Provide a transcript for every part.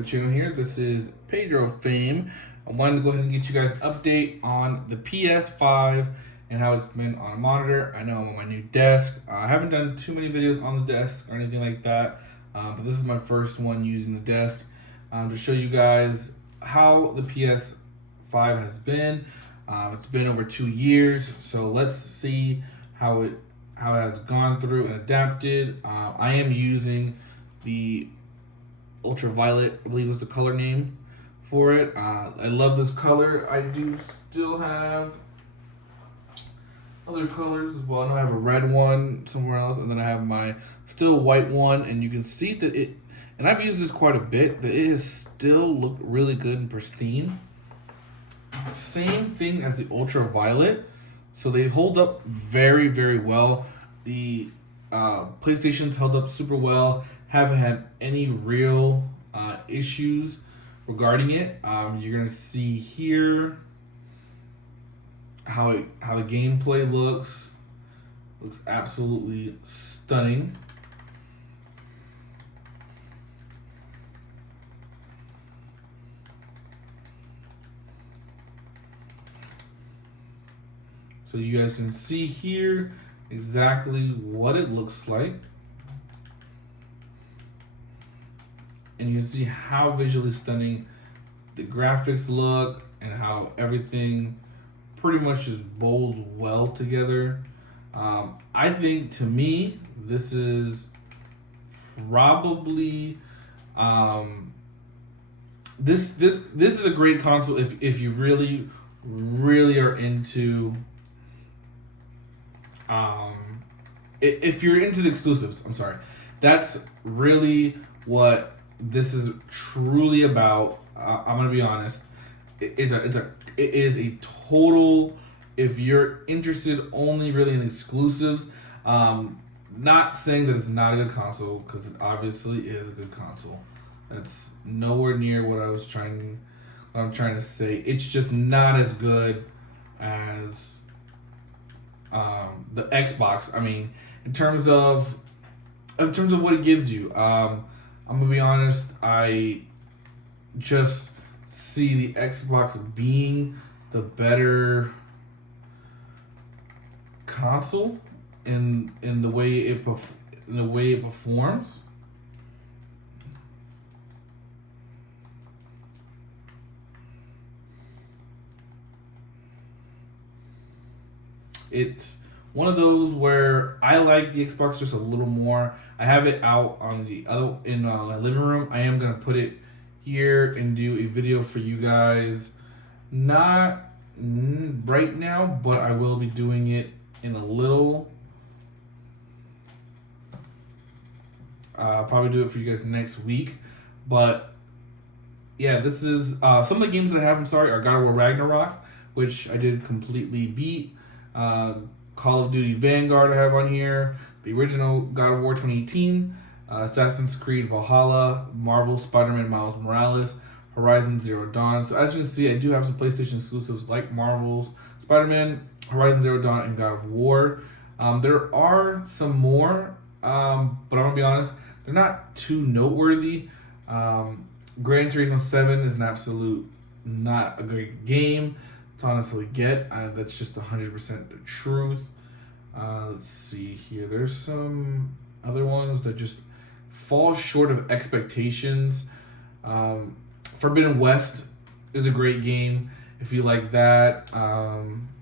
the channel here. This is Pedro Fame. I wanted to go ahead and get you guys an update on the PS5 and how it's been on a monitor. I know I'm on my new desk. I haven't done too many videos on the desk or anything like that, but this is my first one using the desk to show you guys how the PS5 has been. It's been over 2 years, so let's see how it has gone through and adapted. I am using the Ultraviolet, I believe is the color name for it. I love this color. I do still have other colors as well. I know I have a red one somewhere else, and then I have my still white one, and you can see that it, and I've used this quite a bit, that it is still look really good and pristine. Same thing as the Ultraviolet. So they hold up very, very well. The PlayStation's held up super well. Haven't had any real issues regarding it. You're gonna see here how the gameplay looks. Looks absolutely stunning. So you guys can see here exactly what it looks like. And you can see how visually stunning the graphics look and how everything pretty much just bowls well together. I think, to me, this is probably this is a great console if you really are into if you're into the exclusives. I'm sorry, that's really what this is truly about. I'm gonna be honest. It is a total. If you're interested only really in exclusives, not saying that it's not a good console, because it obviously is a good console. That's nowhere near what I'm trying to say. It's just not as good as the Xbox. I mean, in terms of what it gives you. I'm gonna be honest. I just see the Xbox being the better console in the way it performs. It's one of those where I like the Xbox just a little more. I have it out on in my living room. I am gonna put it here and do a video for you guys. Not right now, but I will be doing it in a little. I'll probably do it for you guys next week. But yeah, this is some of the games that I have. I'm sorry, are God of War Ragnarok, which I did completely beat. Call of Duty Vanguard I have on here, the original God of War 2018, Assassin's Creed Valhalla, Marvel Spider-Man Miles Morales, Horizon Zero Dawn. So as you can see, I do have some PlayStation exclusives like Marvel's Spider-Man, Horizon Zero Dawn, and God of War. There are some more, but I'm gonna be honest, they're not too noteworthy. Gran Turismo 7 is an absolute not a great game to honestly get. That's just 100% the truth. Let's see here. There's some other ones that just fall short of expectations. Forbidden West is a great game if you like that.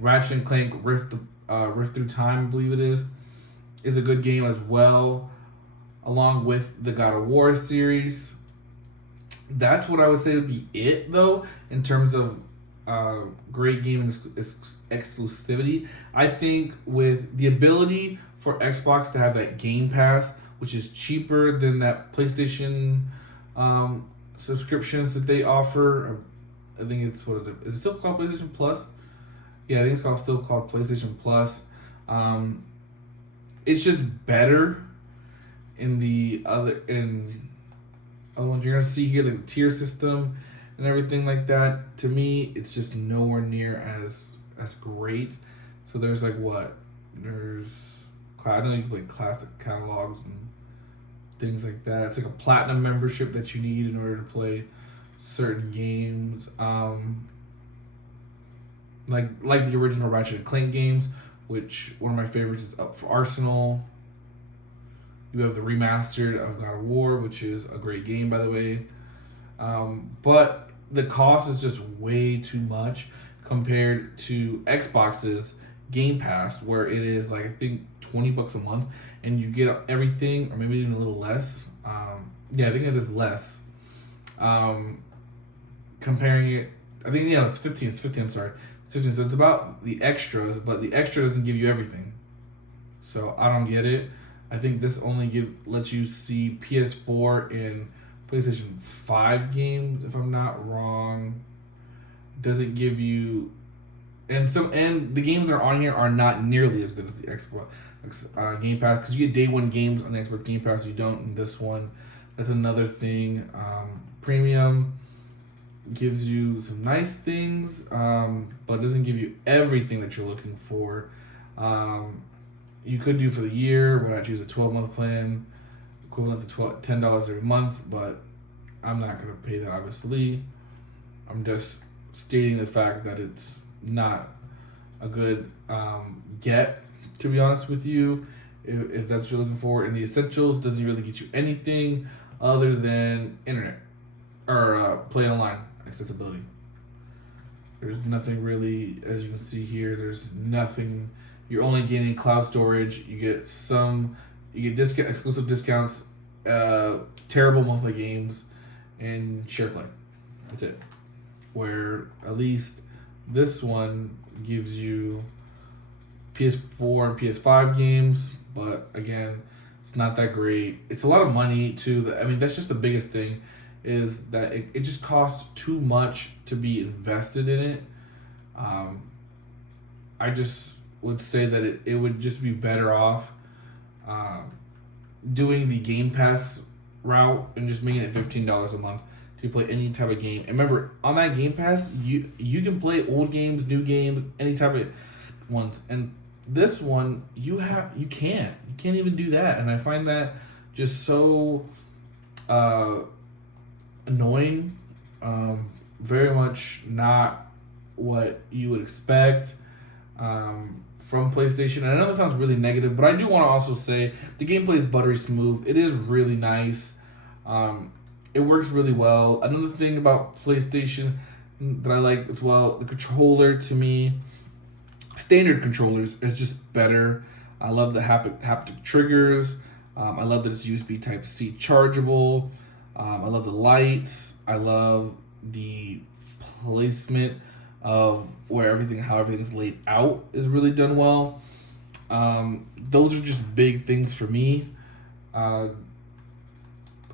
Ratchet and Clank Rift Through Time, I believe it is a good game as well, along with the God of War series. That's what I would say would be it, though, in terms of great gaming exclusivity. I think with the ability for Xbox to have that Game Pass, which is cheaper than that PlayStation subscriptions that they offer. I think it's, what is it? Is it still called PlayStation Plus? Yeah, I think it's still called PlayStation Plus. It's just better in the other ones. You're gonna see here the tier system and everything like that. To me, it's just nowhere near as great. So there's like what? There's, I don't know, you can play classic catalogs and things like that. It's like a platinum membership that you need in order to play certain games. Like the original Ratchet and Clank games, which one of my favorites is Up for Arsenal. You have the remastered of God of War, which is a great game, by the way. But the cost is just way too much compared to Xbox's Game Pass, where it is like I think $20 a month, and you get everything, or maybe even a little less. Yeah, I think it is less. Comparing it, I think it's 15. It's 15. I'm sorry, it's 15. So it's about the extras, but the extra doesn't give you everything. So I don't get it. I think this only lets you see PS4 and PlayStation 5 games, if I'm not wrong. Doesn't give you, and the games that are on here are not nearly as good as the Xbox Game Pass, because you get day one games on the Xbox Game Pass. You don't in this one. That's another thing. Premium gives you some nice things, but doesn't give you everything that you're looking for. You could do for the year, but I choose a 12-month plan, equivalent to $10 every month, but I'm not going to pay that, obviously. I'm just stating the fact that it's not a good get, to be honest with you, if that's what you're looking for. And the essentials doesn't really get you anything other than internet or play online accessibility. There's nothing really, as you can see here, there's nothing. You're only getting cloud storage. You get exclusive discounts, terrible monthly games, and SharePlay. That's it. Where at least this one gives you PS4 and PS5 games, but again, it's not that great. It's a lot of money too. I mean, that's just the biggest thing, is that it just costs too much to be invested in it. I just would say that it would just be better off doing the Game Pass route and just making it $15 a month to play any type of game. And remember, on that Game Pass, you can play old games, new games, any type of ones. And this one, you can't even do that. And I find that just so annoying. Very much not what you would expect from PlayStation. And I know that sounds really negative, but I do want to also say the gameplay is buttery smooth. It is really nice. It works really well. Another thing about PlayStation that I like as well, the controller, to me, standard controllers, is just better. I love the haptic triggers. I love that it's USB Type-C chargeable. I love the lights. I love the placement of how everything's laid out is really done well. Those are just big things for me.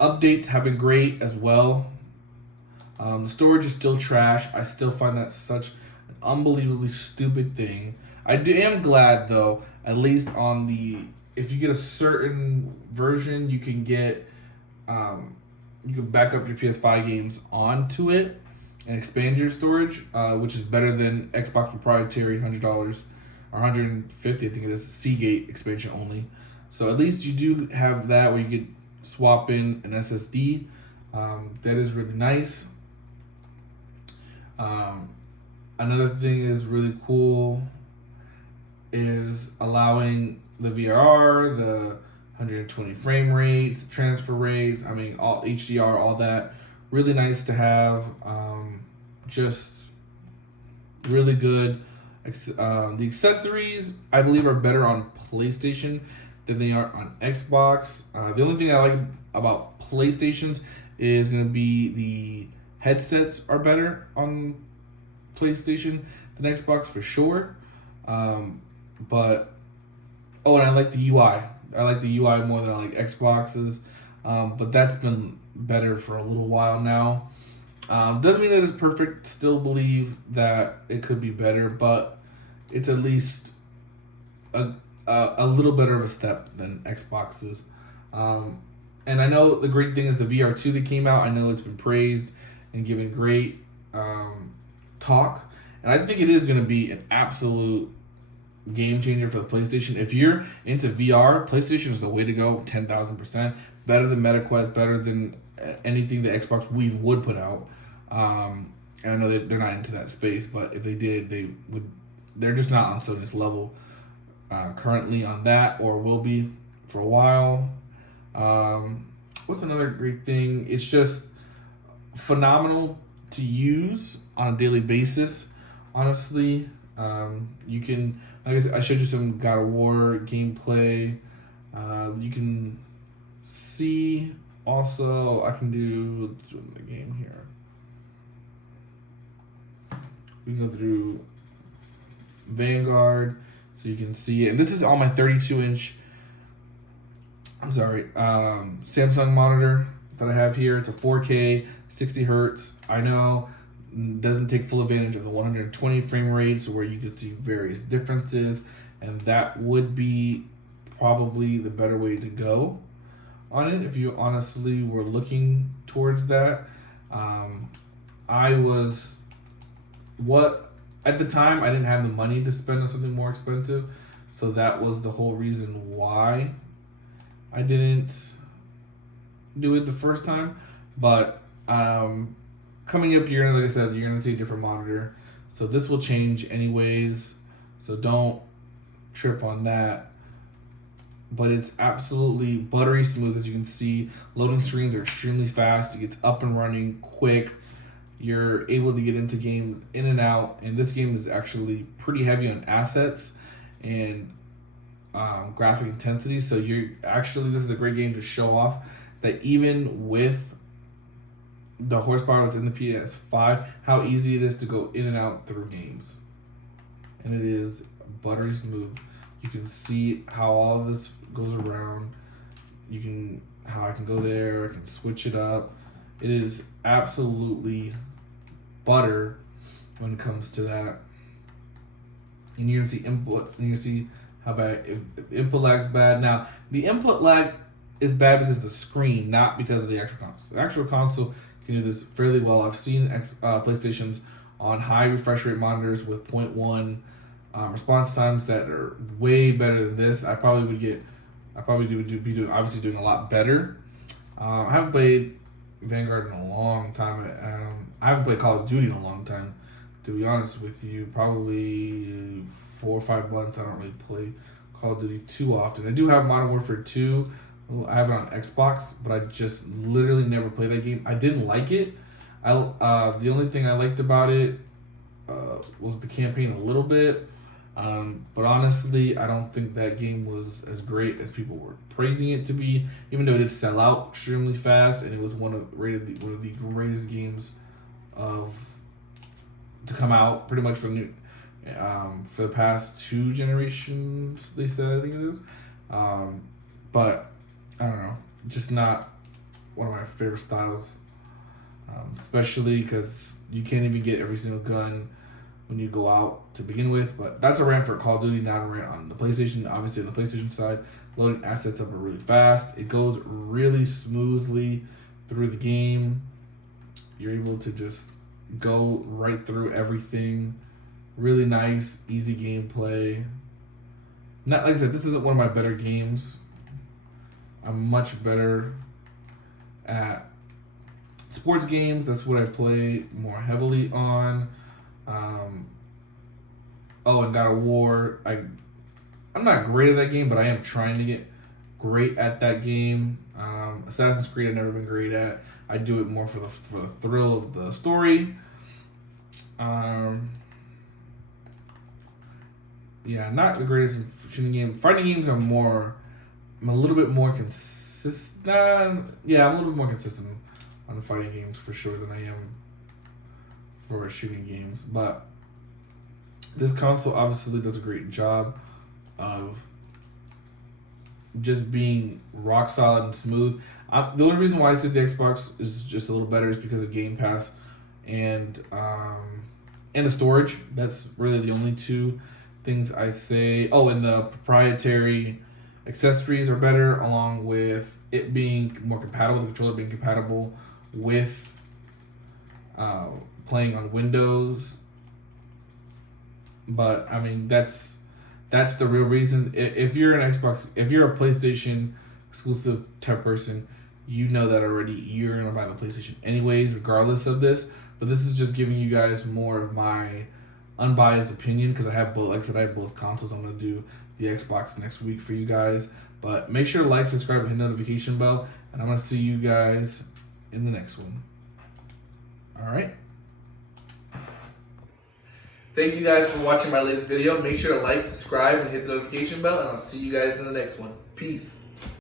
Updates have been great as well. The storage is still trash. I still find that such an unbelievably stupid thing. I am glad though, at least if you get a certain version, you can get you can back up your PS5 games onto it and expand your storage, which is better than Xbox proprietary $100 or $150, I think it is, Seagate expansion only. So at least you do have that where you could swap in an SSD. That is really nice. Another thing is really cool is allowing the VRR, the 120 frame rates, transfer rates, all HDR, all that. Really nice to have. Just really good. The accessories, I believe, are better on PlayStation than they are on Xbox. The only thing I like about PlayStations is going to be the headsets are better on PlayStation than Xbox for sure. And I like the UI. I like the UI more than I like Xbox's. But that's been better for a little while now. Doesn't mean that it's perfect. Still believe that it could be better, but it's at least a little better of a step than Xbox's. And I know the great thing is the VR2 that came out. I know it's been praised and given great talk. And I think it is going to be an absolute game changer for the PlayStation. If you're into VR, PlayStation is the way to go, 10,000%. better than MetaQuest, better than anything the Xbox Weave would put out. And I know they're not into that space, but if they did, they would. They're just not on Sony's level currently on that, or will be for a while. What's another great thing? It's just phenomenal to use on a daily basis. Honestly, you can, like I said, I showed you some God of War gameplay. You can see also. I can do, let's zoom the game here. We can go through Vanguard, so you can see it. And this is on my 32-inch. I'm sorry, Samsung monitor that I have here. It's a 4K, 60 hertz. I know doesn't take full advantage of the 120 frame rates, where you can see various differences, and that would be probably the better way to go on it if you honestly were looking towards that. At the time I didn't have the money to spend on something more expensive, so that was the whole reason why I didn't do it the first time. But coming up here, like I said, you're gonna see a different monitor, so this will change anyways, so don't trip on that. But it's absolutely buttery smooth. As you can see, loading screens are extremely fast. It gets up and running quick. You're able to get into games in and out, and this game is actually pretty heavy on assets and graphic intensity. So this is a great game to show off that even with the horsepower that's in the PS5, how easy it is to go in and out through games. And it is buttery smooth. You can see how all of this goes around. How I can go there, I can switch it up. It is absolutely butter when it comes to that. And you're gonna see input, and you see how bad, if input lag's bad. Now, the input lag is bad because of the screen, not because of the actual console. The actual console can do this fairly well. I've seen PlayStations on high refresh rate monitors with 0.1 response times that are way better than this. I probably would be doing a lot better. I haven't played Vanguard in a long time. I haven't played Call of Duty in a long time, to be honest with you. Probably 4 or 5 months. I don't really play Call of Duty too often. I do have Modern Warfare 2. I have it on Xbox, but I just literally never played that game. I didn't like it. The only thing I liked about it was the campaign a little bit. But honestly, I don't think that game was as great as people were praising it to be, even though it did sell out extremely fast, and it was one of the greatest games to come out pretty much for the past 2 generations, they said, I think it is. But I don't know, just not one of my favorite styles, especially because you can't even get every single gun when you go out to begin with. But that's a rant for Call of Duty, not a rant on the PlayStation. Obviously, on the PlayStation side, loading assets up are really fast. It goes really smoothly through the game. You're able to just go right through everything. Really nice, easy gameplay. Not, like I said, this isn't one of my better games. I'm much better at sports games. That's what I play more heavily on. And God of War. I'm not great at that game, but I am trying to get great at that game. Assassin's Creed I've never been great at. I do it more for the thrill of the story. Not the greatest in shooting games. Fighting games I'm a little bit more consistent. I'm a little bit more consistent on fighting games for sure than I am for shooting games. But this console obviously does a great job of just being rock solid and smooth. The only reason why I said the Xbox is just a little better is because of Game Pass and the storage. That's really the only 2 things I say. Oh, and the proprietary accessories are better, along with it being more compatible, the controller being compatible with playing on Windows. But I mean, that's the real reason. If you're an Xbox, if you're a PlayStation exclusive type person, you know that already. You're gonna buy the PlayStation anyways, regardless of this. But this is just giving you guys more of my unbiased opinion because I have both. Like I said, I have both consoles. I'm gonna do the Xbox next week for you guys. But make sure to like, subscribe, and hit the notification bell. And I'm gonna see you guys in the next one. All right. Thank you guys for watching my latest video. Make sure to like, subscribe, and hit the notification bell. And I'll see you guys in the next one. Peace.